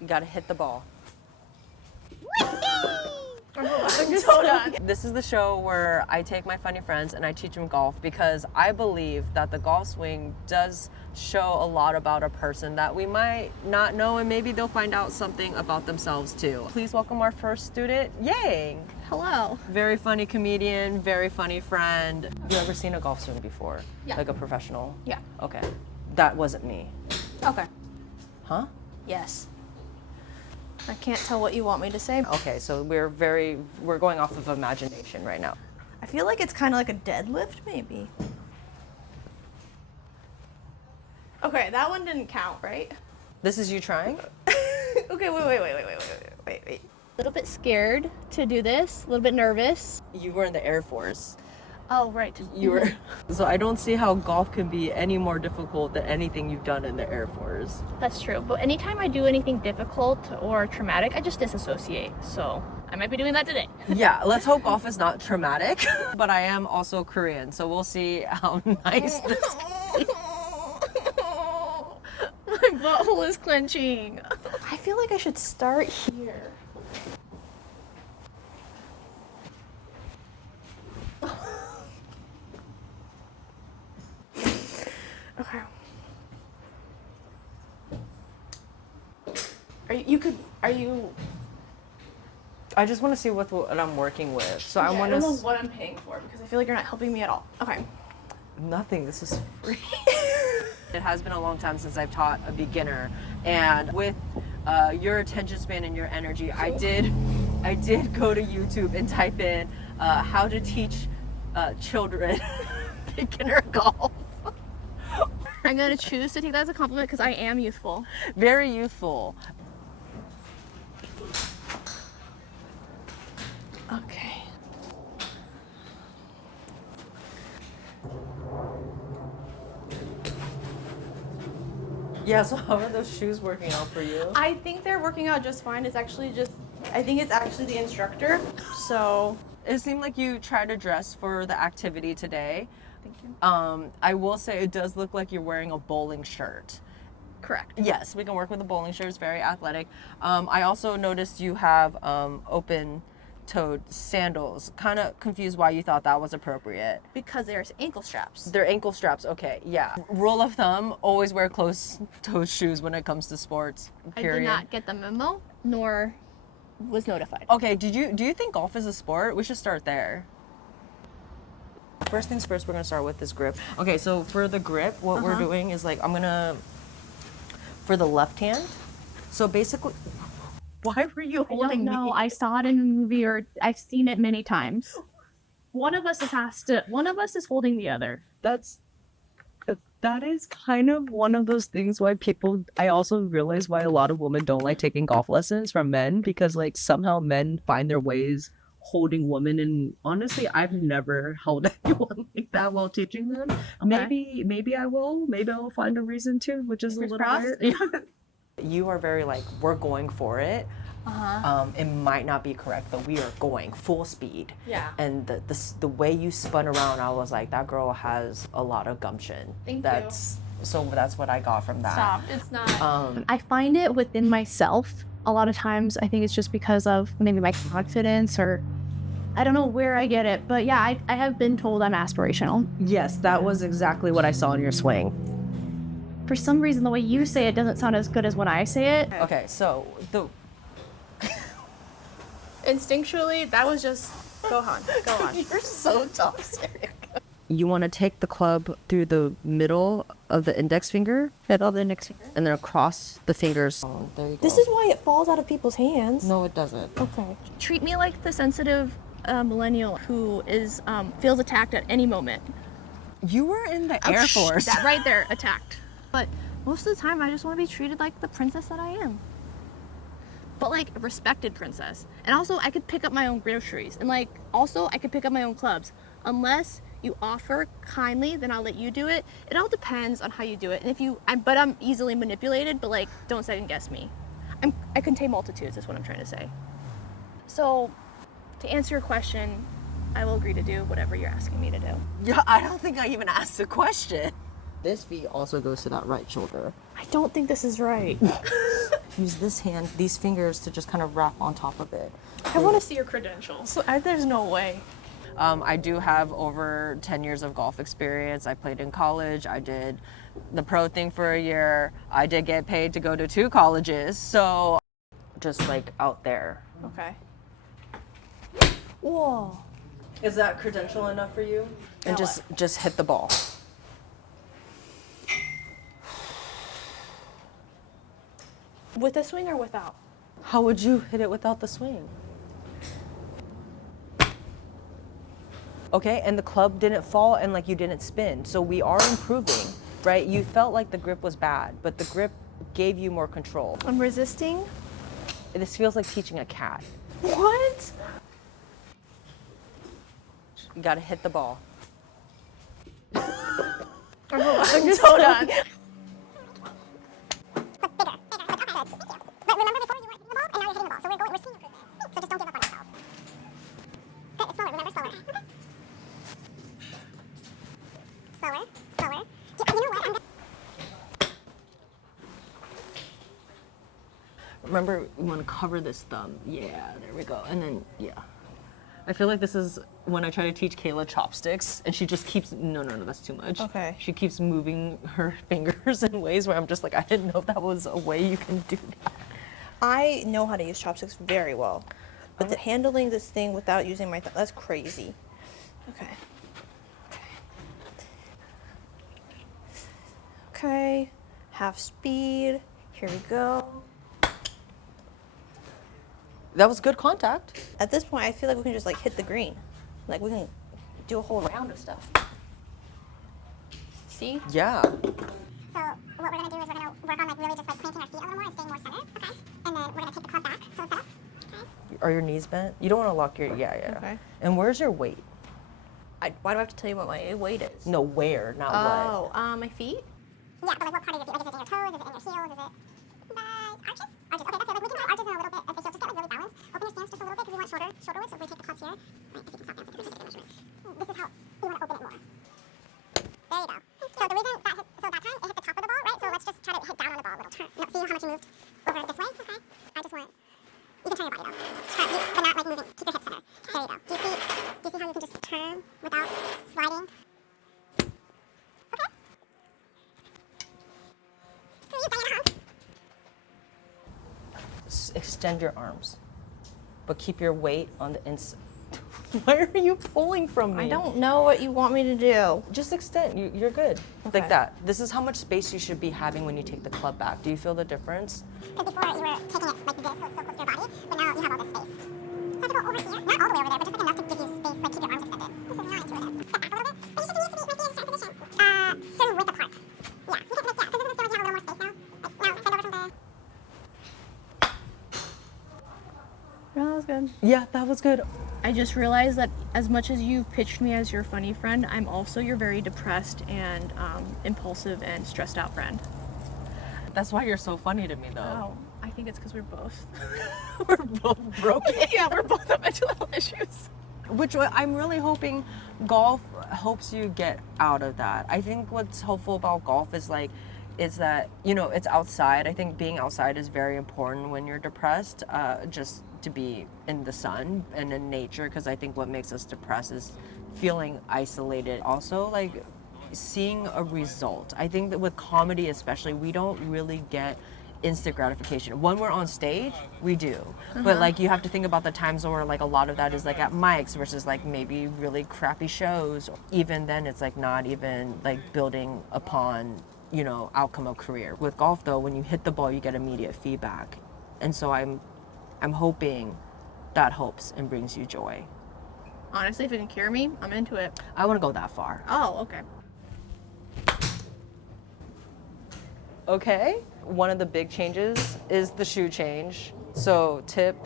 You gotta hit the ball. I'm so done. This is the show where I take my funny friends and I teach them golf because I believe that the golf swing does show a lot about a person that we might not know, and maybe they'll find out something about themselves too. Please welcome our first student, Yang. Hello. Very funny comedian, very funny friend. Have you ever seen a golf swing before? Yeah. Like a professional? Yeah. Okay. That wasn't me. Okay. Huh? Yes. I can't tell what you want me to say. Okay, so we're going off of imagination right now. I feel like it's kind of like a deadlift, maybe. Okay, that one didn't count, right? This is you trying? Okay, wait. A little bit scared to do this, a little bit nervous. You were in the Air Force. Oh, right. You were. So I don't see how golf can be any more difficult than anything you've done in the Air Force. That's true. But anytime I do anything difficult or traumatic, I just disassociate. So I might be doing that today. Yeah, let's hope golf is not traumatic. But I am also Korean, so we'll see how nice this is. My butthole is clenching. I feel like I should start here. Okay. Are you? I just want to see what I'm working with. So I want I to. don't know what I'm paying for because I feel like you're not helping me at all. Okay. Nothing. This is free. It has been a long time since I've taught a beginner, and with your attention span and your energy, I did go to YouTube and type in how to teach children beginner golf. I'm gonna choose to take that as a compliment because I am youthful. Very youthful. Okay. Yeah, so how are those shoes working out for you? I think they're working out just fine. I think it's actually the instructor. So. It seemed like you tried to dress for the activity today. Thank you. I will say it does look like you're wearing a bowling shirt. Correct. Yes, we can work with a bowling shirt. It's very athletic. I also noticed you have open-toed sandals. Kind of confused why you thought that was appropriate. Because there's ankle straps. They're ankle straps. Okay, yeah. Rule of thumb: always wear closed-toed shoes when it comes to sports. Period. I did not get the memo, nor was notified. Okay. Do you think golf is a sport? We should start there. First things first, we're gonna start with this grip. Okay, so for the grip, what we're doing is like for the left hand. So basically, why were you holding me? No, I saw it in a movie or I've seen it many times. One of us is holding the other. That is kind of one of those things why I also realize why a lot of women don't like taking golf lessons from men, because like somehow men find their ways holding women, and honestly I've never held anyone like that while teaching them. Okay. Maybe I will find a reason to, which is Fingers a little crossed. weird. You are very like, we're going for it. It might not be correct, but we are going full speed. Yeah. And the way you spun around, I was like, that girl has a lot of gumption. Thank you. So that's what I got from that. Stop. It's not. I find it within myself. A lot of times I think it's just because of maybe my confidence, or I don't know where I get it, but yeah, I have been told I'm aspirational. Yes, that was exactly what I saw in your swing. For some reason, the way you say it doesn't sound as good as when I say it. Okay, so Instinctually, that was just go on. You're so toxic. You want to take the club through the middle of the index finger, Middle of the next finger. and then across the fingers. Oh, there you go. This is why it falls out of people's hands. No, it doesn't. Okay. Treat me like the sensitive millennial who is feels attacked at any moment. You were in the Air Force. That right there, attacked. But most of the time, I just want to be treated like the princess that I am. But like a respected princess. And also, I could pick up my own groceries. And like, also, I could pick up my own clubs. Unless you offer kindly, then I'll let you do it. It all depends on how you do it. And if you, but I'm easily manipulated, but like, don't second guess me. I contain multitudes, is what I'm trying to say. So, to answer your question, I will agree to do whatever you're asking me to do. Yeah, I don't think I even asked a question. This V also goes to that right shoulder. I don't think this is right. use this hand, these fingers to just kind of wrap on top of it. I want to see your credentials. There's no way. I do have over 10 years of golf experience. I played in college. I did the pro thing for a year. I did get paid to go to 2 colleges. So just like out there. Okay. Whoa. Is that credential enough for you? And Now just hit the ball. With a swing or without? How would you hit it without the swing? Okay, and the club didn't fall and like you didn't spin. So we are improving, right? You felt like the grip was bad, but the grip gave you more control. I'm resisting. This feels like teaching a cat. What? You gotta hit the ball. I'm so done. Remember, you want to cover this thumb. Yeah, there we go. And then, yeah. I feel like this is when I try to teach Kayla chopsticks, and she just keeps, no, that's too much. Okay. She keeps moving her fingers in ways where I'm just like, I didn't know that was a way you can do that. I know how to use chopsticks very well, but handling this thing without using my thumb, that's crazy. Okay. Okay. Half speed. Here we go. That was good contact. At this point, I feel like we can just like hit the green. Like we can do a whole round of stuff. See? Yeah. So what we're gonna do is we're gonna work on like really just like planting our feet a little more and staying more centered. Okay. And then we're gonna take the club back. So set up. Okay. Are your knees bent? You don't want to lock your, yeah. Okay. And where's your weight? Why do I have to tell you what my weight is? No, where, not what. Oh, my feet? Yeah, but like what part of your feet? Like is it in your toes? Is it in your heels? Is it arches? Arches. Okay, that's it. Like we can do arches in a little bit at the heel. Just get like really balanced. Open your stance just a little bit because we want shorter width. So if we take the clubs here, right, if you can stop bouncing because we take the measurement. This is how you want to open it more. There you go. So the reason that hit, so that time it hit the top of the ball, right? So let's just try to hit down on the ball a little. Turn. No, see how much you moved over this way? Okay. I just want. You can turn your body though. Try, but not like moving. Keep your hips center. There you go. Do you see how you can just turn without sliding? Okay. Extend your arms, but keep your weight on the inside. Why are you pulling from me? I don't know what you want me to do. Just extend. You're good. Okay. Like that. This is how much space you should be having when you take the club back. Do you feel the difference? Because before you were taking it like this, so it's so close to your body, but now you have all this space. So I have to go over here, not all the way over there, but just like enough to give you space, like keep your arms extended. This is not intuitive. Step back a little bit, but you should need to be like in a straight position. Certain width apart. Yeah, you can like, yeah, because this is going to have a little more space now. Like, now, bend over from the... No, that was good. Yeah, that was good. I just realized that as much as you've pitched me as your funny friend, I'm also your very depressed and impulsive and stressed out friend. That's why you're so funny to me, though. Oh, I think it's because we're both. We're both broken. Yeah, we're both have mental health issues. Which I'm really hoping golf helps you get out of that. I think what's helpful about golf is that, you know, it's outside. I think being outside is very important when you're depressed, just to be in the sun and in nature, because I think what makes us depressed is feeling isolated. Also, like, seeing a result. I think that with comedy especially, we don't really get instant gratification. When we're on stage, we do. But like you have to think about the times where like a lot of that is like at mics versus like maybe really crappy shows. Even then it's like not even like building upon, you know, outcome of career. With golf though, when you hit the ball, you get immediate feedback. And so I'm hoping that helps and brings you joy. Honestly, if it can cure me, I'm into it. I want to go that far. Oh, okay. Okay. One of the big changes is the shoe change. So tip,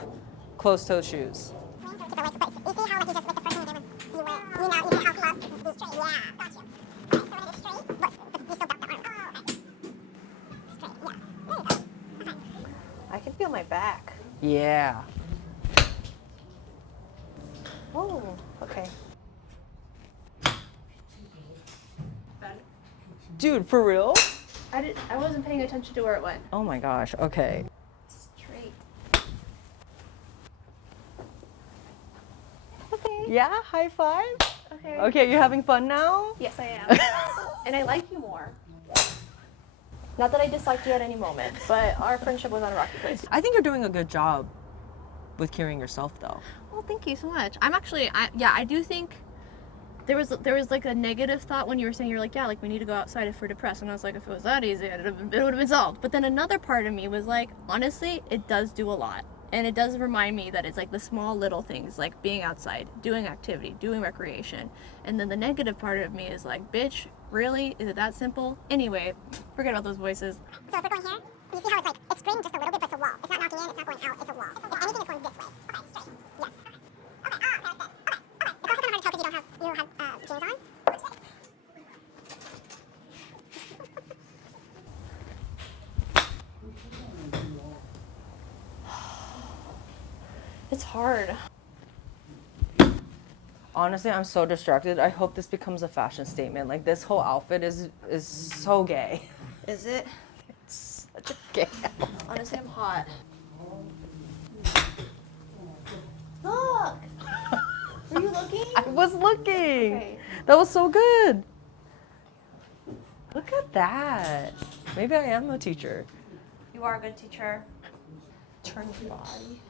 closed-toe shoes. You see how like you just, like the first thing you did was you went, you now, you hit out club, you straight, yeah, got you. Okay, so we're gonna do straight, but you still got the arm. Oh, okay. Straight, yeah, there you go. Okay. I can feel my back. Yeah. Oh, okay. Dude, for real? I wasn't paying attention to where it went. Oh my gosh, okay. Yeah, high five. Okay. Okay, you're having fun now? Yes, I am. And I like you more. Not that I disliked you at any moment, but our friendship was on a rocky place. I think you're doing a good job with curing yourself, though. Well, thank you so much. I'm actually, I do think there was like a negative thought when you were saying, you're like, yeah, like we need to go outside if we're depressed. And I was like, if it was that easy, it would have been solved. But then another part of me was like, honestly, it does do a lot. And it does remind me that it's like the small little things, like being outside, doing activity, doing recreation. And then the negative part of me is like, bitch, really? Is it that simple? Anyway, forget about those voices. So if we're going here, you see how it's like, it's screened just a little bit, but it's a wall. It's not knocking in, it's not going out, it's a wall. If anything, it's going this way. Okay, straight. Yes. Okay, like this. Okay. It's also kind of hard to tell because you don't have jeans on. It's hard. Honestly, I'm so distracted. I hope this becomes a fashion statement. Like, this whole outfit is so gay. Is it? It's such a gay outfit. Honestly, I'm hot. Look! Were you looking? I was looking. Okay. That was so good. Look at that. Maybe I am a teacher. You are a good teacher. Turn your body.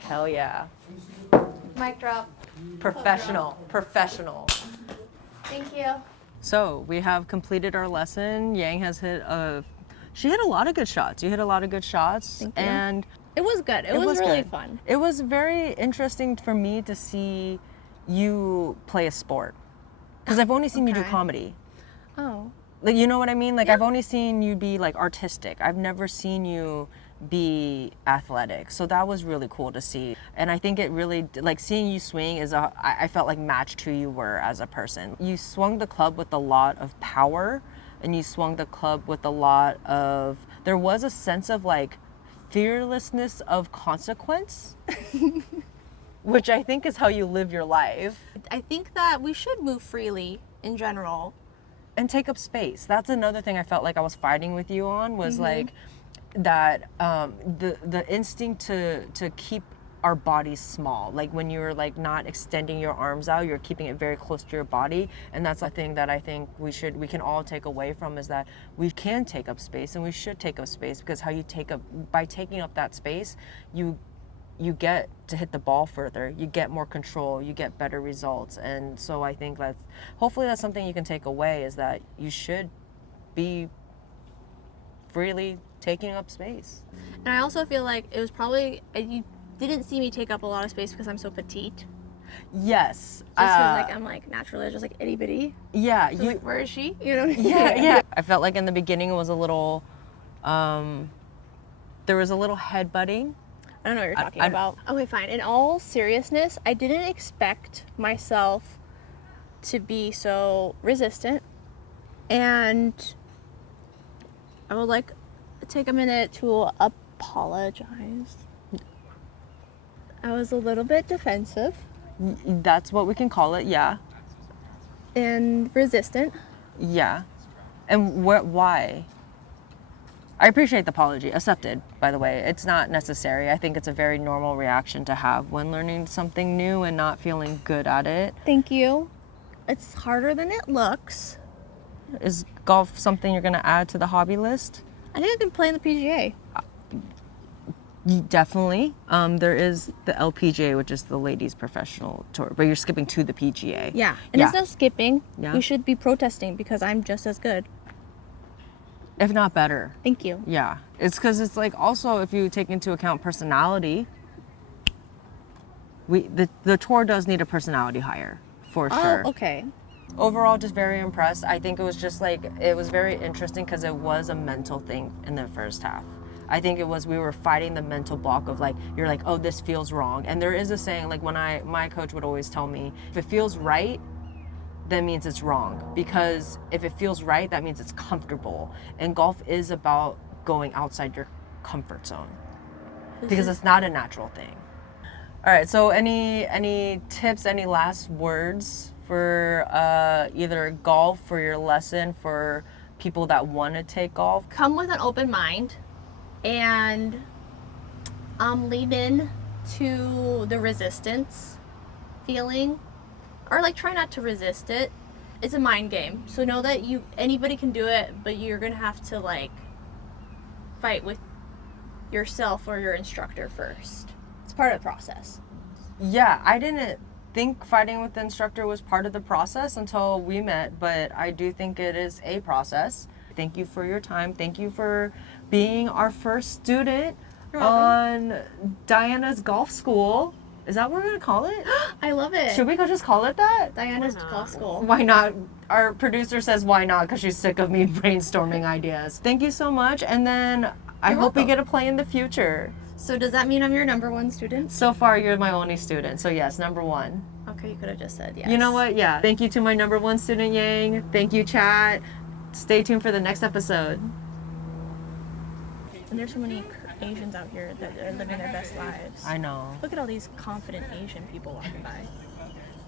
Hell yeah. Mic drop. Professional. Professional. Thank you. So we have completed our lesson. Yang has she hit a lot of good shots. You hit a lot of good shots. Thank you. And It was good. It was really good. fun. It was very interesting for me to see you play a sport. Because I've only seen you do Okay. comedy. Oh. Like, you know what I mean? Like, Yeah. I've only seen you be like artistic. I've never seen you be athletic. So that was really cool to see. And I think it really, like, seeing you swing is I felt like matched who you were as a person. You swung the club with a lot of power, and you swung the club with a lot of, there was a sense of like fearlessness of consequence, which I think is how you live your life. I think that we should move freely in general. And take up space. That's another thing I felt like I was fighting with you on, was like that the instinct to keep our bodies small. Like when you're like not extending your arms out, you're keeping it very close to your body. And that's a thing that I think we can all take away from, is that we can take up space, and we should take up space, because by taking up that space, you get to hit the ball further, you get more control, you get better results. And so I think hopefully that's something you can take away, is that you should be freely taking up space. And I also feel like it was probably, you didn't see me take up a lot of space because I'm so petite. Yes. Just 'cause, like, I'm like naturally just like itty bitty. Yeah. So like, where is she? You know what I mean? Yeah. I felt like in the beginning it was a little, there was a little headbutting. I don't know what you're talking about. Okay, fine. In all seriousness, I didn't expect myself to be so resistant. And I would like take a minute to apologize. I was a little bit defensive That's what we can call it. Yeah. and resistant. Yeah. And why? I appreciate the apology. Accepted, by the way. It's not necessary. I think it's a very normal reaction to have when learning something new and not feeling good at it. Thank you. It's harder than it looks. Is golf something you're going to add to the hobby list? I think I can play in the PGA. Definitely. There is the LPGA, which is the ladies' professional tour, but you're skipping to the PGA. Yeah. And it's no skipping. Yeah. We should be protesting because I'm just as good. If not better. Thank you. Yeah. It's because it's like, also, if you take into account personality, the tour does need a personality hire, for sure. Oh, okay. Overall, just very impressed. I think it was just like, it was very interesting because it was a mental thing in the first half. I think it was, we were fighting the mental block of like, you're like, oh, this feels wrong. And there is a saying, like my coach would always tell me, if it feels right, that means it's wrong. Because if it feels right, that means it's comfortable. And golf is about going outside your comfort zone, because it's not a natural thing. All right, so any tips, any last words for either golf, for your lesson, for people that want to take golf? Come with an open mind. and lean in to the resistance feeling, or like try not to resist it. It's a mind game, so know that anybody can do it, but you're gonna have to like fight with yourself or your instructor first. It's part of the process. Yeah, I didn't think fighting with the instructor was part of the process until we met, but I do think it is a process. Thank you for your time. Thank you for being our first student on Diana's golf school. Is that what we're gonna call it? I love it. Should we just call it that? Diana's golf school. Why not? Our producer says why not because she's sick of me brainstorming ideas. Thank you so much, and then I hope we get to play in the future. So does that mean I'm your number one student? So far, you're my only student, so yes, number one. Okay, you could have just said yes. You know what? Yeah. Thank you to my number one student, Yang. Thank you, chat. Stay tuned for the next episode. And there's so many Asians out here that are living their best lives. I know. Look at all these confident Asian people walking by.